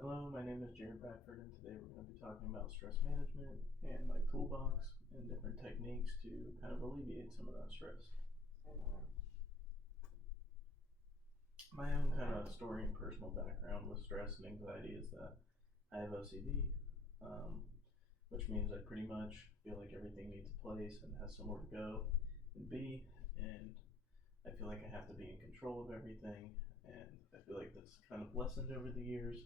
Hello, my name is Jared Bradford, and today we're going to be talking about stress management and my toolbox and different techniques to kind of alleviate some of that stress. My own kind of story and personal background with stress and anxiety is that I have OCD, which means I pretty much feel like everything needs a place and has somewhere to go and be, and I feel like I have to be in control of everything, and I feel like that's kind of lessened over the years.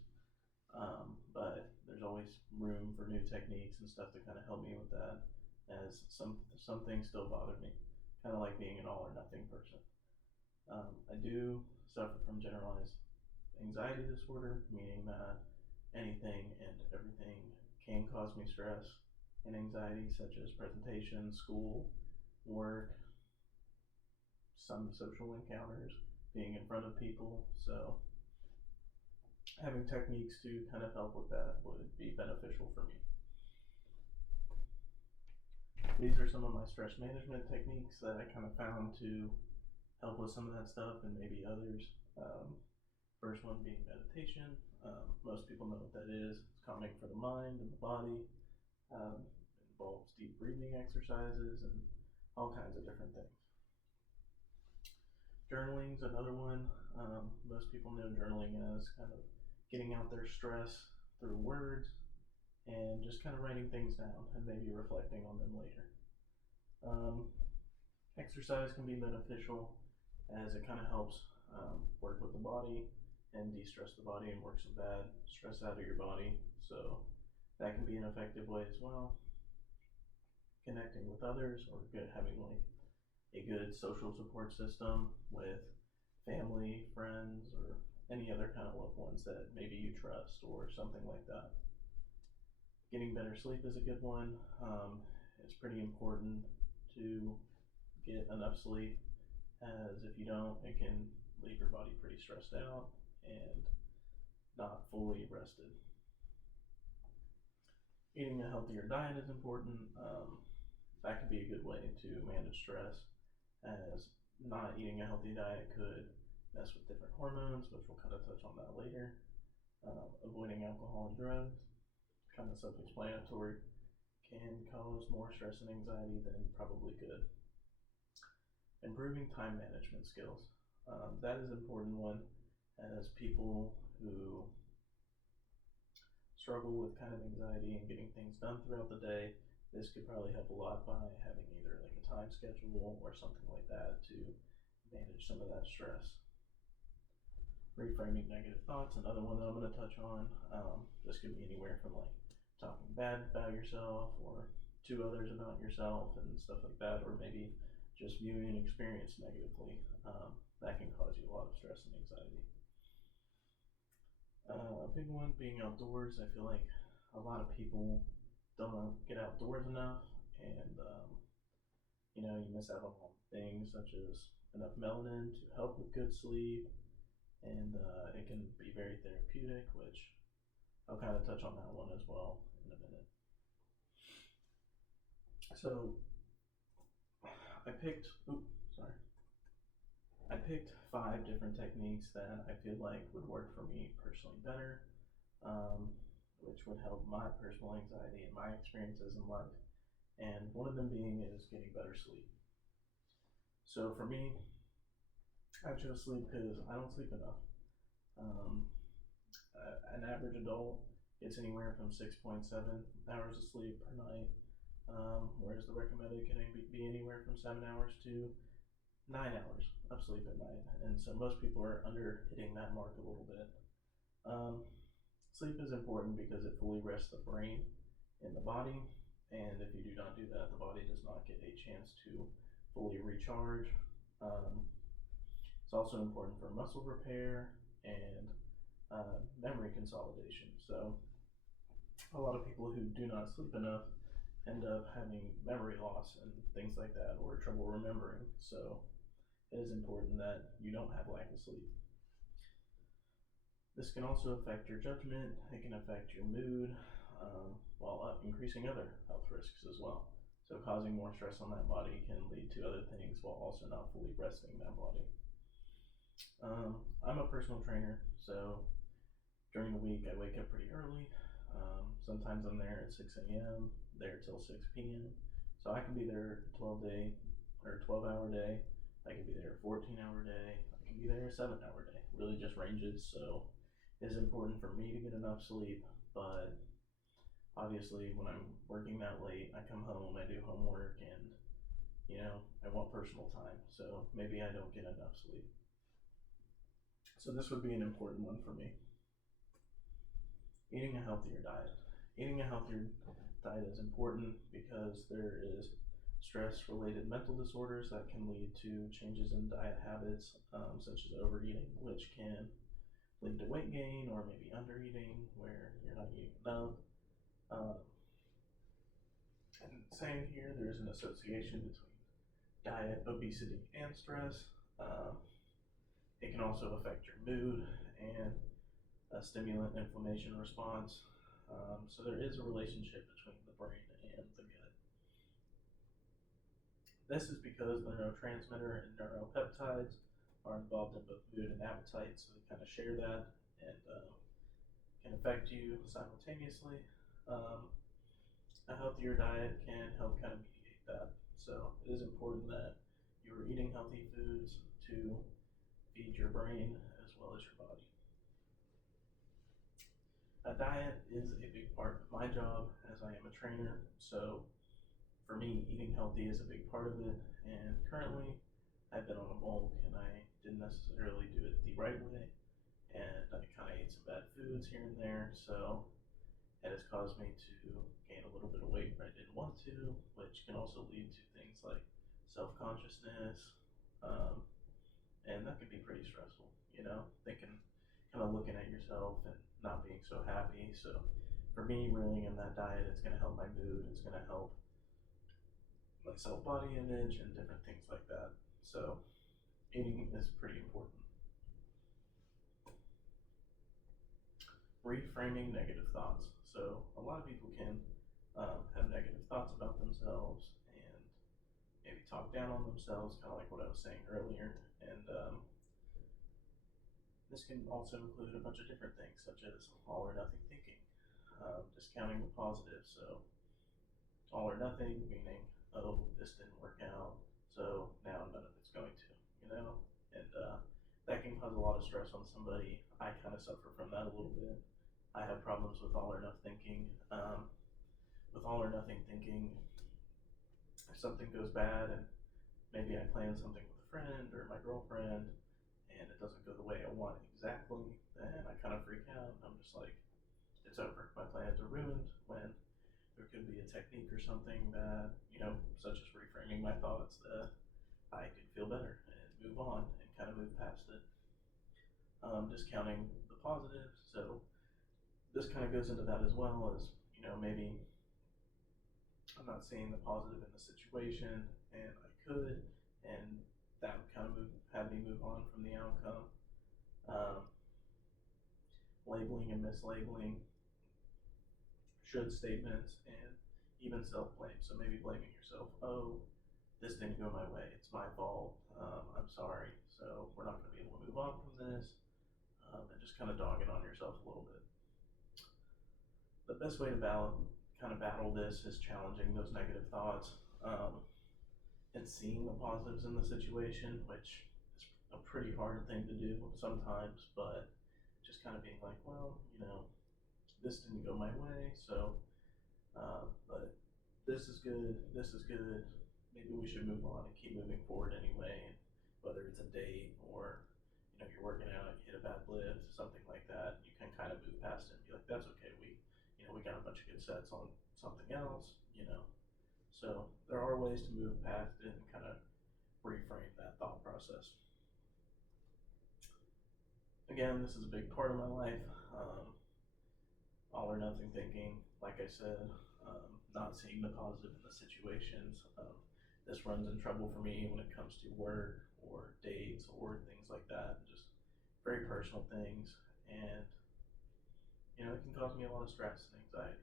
But there's always room for new techniques and stuff to kind of help me with that, as some things still bother me, kind of like being an all or nothing person. I do suffer from generalized anxiety disorder, meaning that anything and everything can cause me stress and anxiety, such as presentations, school, work, some social encounters, being in front of people. So having techniques to kind of help with that would be beneficial for me. These are some of my stress management techniques that I kind of found to help with some of that stuff and maybe others. First one being meditation. Most people know what that is. It's calming for the mind and the body. It involves deep breathing exercises and all kinds of different things. Journaling's another one. Most people know journaling as kind of getting out their stress through words and just kind of writing things down and maybe reflecting on them later. Exercise can be beneficial as it kind of helps work with the body and de-stress the body and work some bad stress out of your body. So that can be an effective way as well. Connecting with others or having like a good social support system with family, friends, or any other kind of loved ones that maybe you trust or something like that. Getting better sleep is a good one. It's pretty important to get enough sleep, as if you don't, it can leave your body pretty stressed out and not fully rested. Eating a healthier diet is important. That could be a good way to manage stress, as not eating a healthy diet could mess with different hormones, which we'll kind of touch on that later. Avoiding alcohol and drugs, kind of self-explanatory, can cause more stress and anxiety than probably good. Improving time management skills. That is an important one, as people who struggle with kind of anxiety and getting things done throughout the day, this could probably help a lot by having either like a time schedule or something like that to manage some of that stress. Reframing negative thoughts, another one that I'm going to touch on. This could be anywhere from like talking bad about yourself or to others about yourself and stuff like that, or maybe just viewing an experience negatively. That can cause you a lot of stress and anxiety. A big one being outdoors. I feel like a lot of people don't get outdoors enough, and you miss out on things such as enough melanin to help with good sleep, and it can be very therapeutic, which I'll kind of touch on that one as well in a minute. So I picked, I picked 5 different techniques that I feel like would work for me personally better, which would help my personal anxiety and my experiences in life. And one of them being is getting better sleep. So for me, I chose sleep because I don't sleep enough. Um, an average adult gets anywhere from 6.7 hours of sleep per night, whereas the recommended can be anywhere from 7 hours to 9 hours of sleep at night. And so most people are under hitting that mark a little bit. Sleep is important because it fully rests the brain and the body, and if you do not do that, the body does not get a chance to fully recharge. It's also important for muscle repair and memory consolidation. So a lot of people who do not sleep enough end up having memory loss and things like that, or trouble remembering. So it is important that you don't have lack of sleep. This can also affect your judgment, it can affect your mood, while increasing other health risks as well. So causing more stress on that body can lead to other things while also not fully resting that body. I'm a personal trainer, so During the week, I wake up pretty early. Sometimes I'm there at 6 a.m., there till 6 p.m. So I can be there 12-hour day. I can be there a 14-hour day. I can be there a 7-hour day. Really just ranges. So it's important for me to get enough sleep, but obviously when I'm working that late, I come home, I do homework, and I want personal time. So maybe I don't get enough sleep. So this would be an important one for me. Eating a healthier diet. Eating a healthier diet is important because there is stress-related mental disorders that can lead to changes in diet habits, such as overeating, which can lead to weight gain or maybe undereating where you're not eating enough. And same here, there's an association between diet, obesity, and stress. It can also affect your mood and a stimulant inflammation response. So there is a relationship between the brain and the gut. This is because the neurotransmitter and neuropeptides are involved in both mood and appetite, so they kind of share that and can affect you simultaneously. A healthier diet can help kind of mediate that. So it is important that you're eating healthy foods to feed your brain as well as your body. A diet is a big part of my job as I am a trainer, so for me, eating healthy is a big part of it, and currently I've been on a bulk and I didn't necessarily do it the right way, and I kind of ate some bad foods here and there, so it has caused me to gain a little bit of weight where I didn't want to, which can also lead to things like self-consciousness, and that can be pretty stressful, thinking, kind of looking at yourself and not being so happy. So for me, reeling in that diet, it's going to help my mood, it's going to help my self-body image and different things like that. So eating is pretty important. Reframing negative thoughts. So a lot of people can have negative thoughts about themselves and maybe talk down on themselves, kind of like what I was saying earlier. And this can also include a bunch of different things, such as all or nothing thinking, discounting the positive. So all or nothing, meaning, oh, this didn't work out, so now none of it's going to, and that can cause a lot of stress on somebody. I kind of suffer from that a little bit. I have problems with all or nothing thinking. With all or nothing thinking, if something goes bad and maybe I plan something with a friend or my girlfriend and it doesn't go the way I want exactly, then I kind of freak out. I'm just like, it's over. My plans are ruined, when there could be a technique or something that, such as reframing my thoughts, that I could feel better and move on and kind of move past it. Discounting the positives. So this kind of goes into that as well as, maybe I'm not seeing the positive in the situation and I could, and that would kind of have me move on from the outcome. Labeling and mislabeling, should statements, and even self-blame. So maybe blaming yourself. Oh, this didn't go my way. It's my fault. I'm sorry. So we're not going to be able to move on from this. And just kind of dogging on yourself a little bit. The best way to battle this is challenging those negative thoughts and seeing the positives in the situation, which is a pretty hard thing to do sometimes, but just kind of being like, well, this didn't go my way, so but this is good, maybe we should move on and keep moving forward anyway. And whether it's a date or you're working out, you hit a bad lift, something like that, you can kind of move past it and be like, that's okay, we got a bunch of good sets on something else, so there are ways to move past it and kind of reframe that thought process. Again, this is a big part of my life. All or nothing thinking, like I said, not seeing the positive in the situations. This runs in trouble for me when it comes to work or dates or things like that, just very personal things, and it can cause me a lot of stress and anxiety.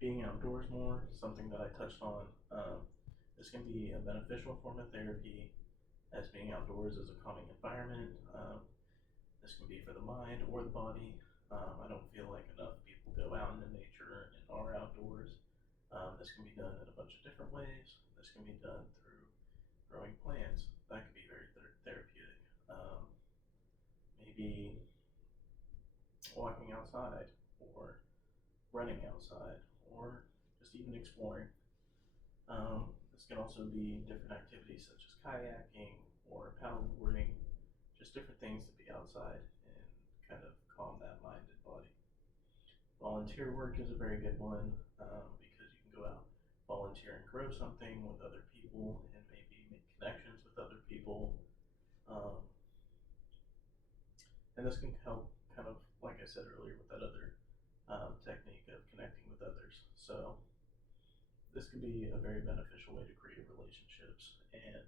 Being outdoors more, something that I touched on. This can be a beneficial form of therapy as being outdoors is a calming environment. This can be for the mind or the body. I don't feel like enough people go out into nature and are outdoors. This can be done in a bunch of different ways. This can be done through growing plants. That can be very therapeutic. Maybe walking outside, or running outside, or just even exploring. This can also be different activities such as kayaking or paddleboarding, just different things to be outside and kind of calm that mind and body. Volunteer work is a very good one, because you can go out, volunteer and grow something with other people, and maybe make connections with other people. Um, and this can help, kind of like I said earlier, with that other technique of connecting with others. So this can be a very beneficial way to create relationships and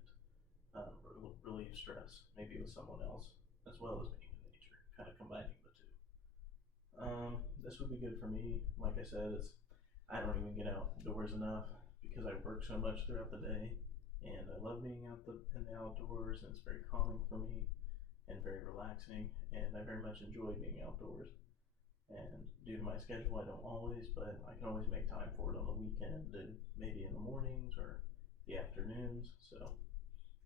relieve stress, maybe with someone else, as well as being in nature, kind of combining the two. This would be good for me. Like I said, I don't even get outdoors enough because I work so much throughout the day, and I love being in the outdoors, and it's very calming for me and very relaxing, and I very much enjoy being outdoors. And due to my schedule, I don't always, but I can always make time for it on the weekend and maybe in the mornings or the afternoons. So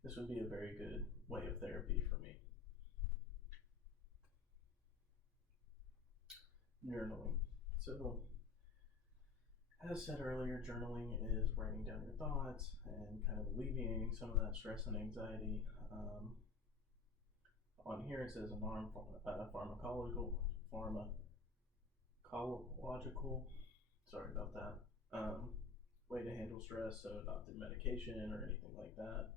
this would be a very good way of therapy for me. Journaling. So, as said earlier, journaling is writing down your thoughts and kind of alleviating some of that stress and anxiety. On here it says a pharmacological, sorry about that, way to handle stress, so not through medication or anything like that,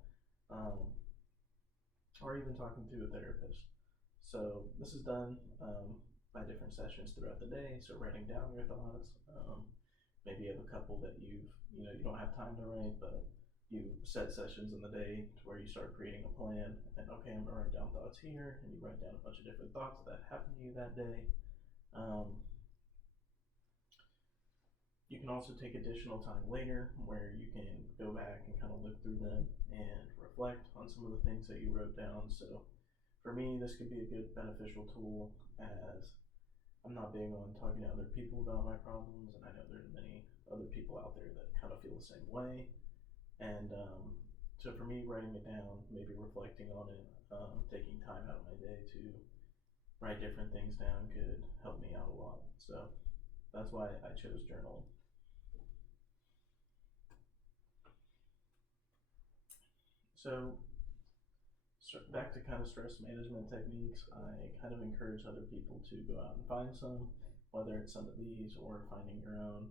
or even talking to a therapist. So this is done by different sessions throughout the day. So writing down your thoughts. Maybe you have a couple that you don't have time to write, but you set sessions in the day to where you start creating a plan. And okay, I'm gonna write down thoughts here, and you write down a bunch of different thoughts that happened to you that day. You can also take additional time later where you can go back and kind of look through them and reflect on some of the things that you wrote down. So for me, this could be a good beneficial tool, as I'm not big on talking to other people about my problems, and I know there's many other people out there that kind of feel the same way. And so for me, writing it down, maybe reflecting on it, taking time out of my day to write different things down could help me out a lot. So that's why I chose journaling. So back to kind of stress management techniques, I kind of encourage other people to go out and find some, whether it's some of these or finding your own.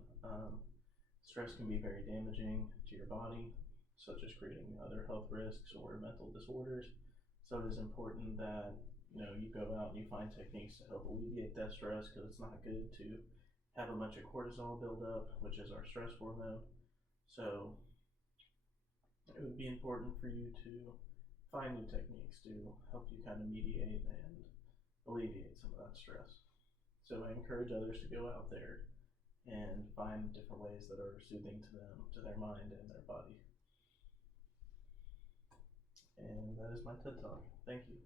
Stress can be very damaging to your body, such as creating other health risks or mental disorders. So it is important that you go out and you find techniques to help alleviate that stress, because it's not good to have a bunch of cortisol build up, which is our stress hormone. So it would be important for you to find new techniques to help you kind of mediate and alleviate some of that stress. So I encourage others to go out there and find different ways that are soothing to them, to their mind and their body. And that is my TED Talk. Thank you.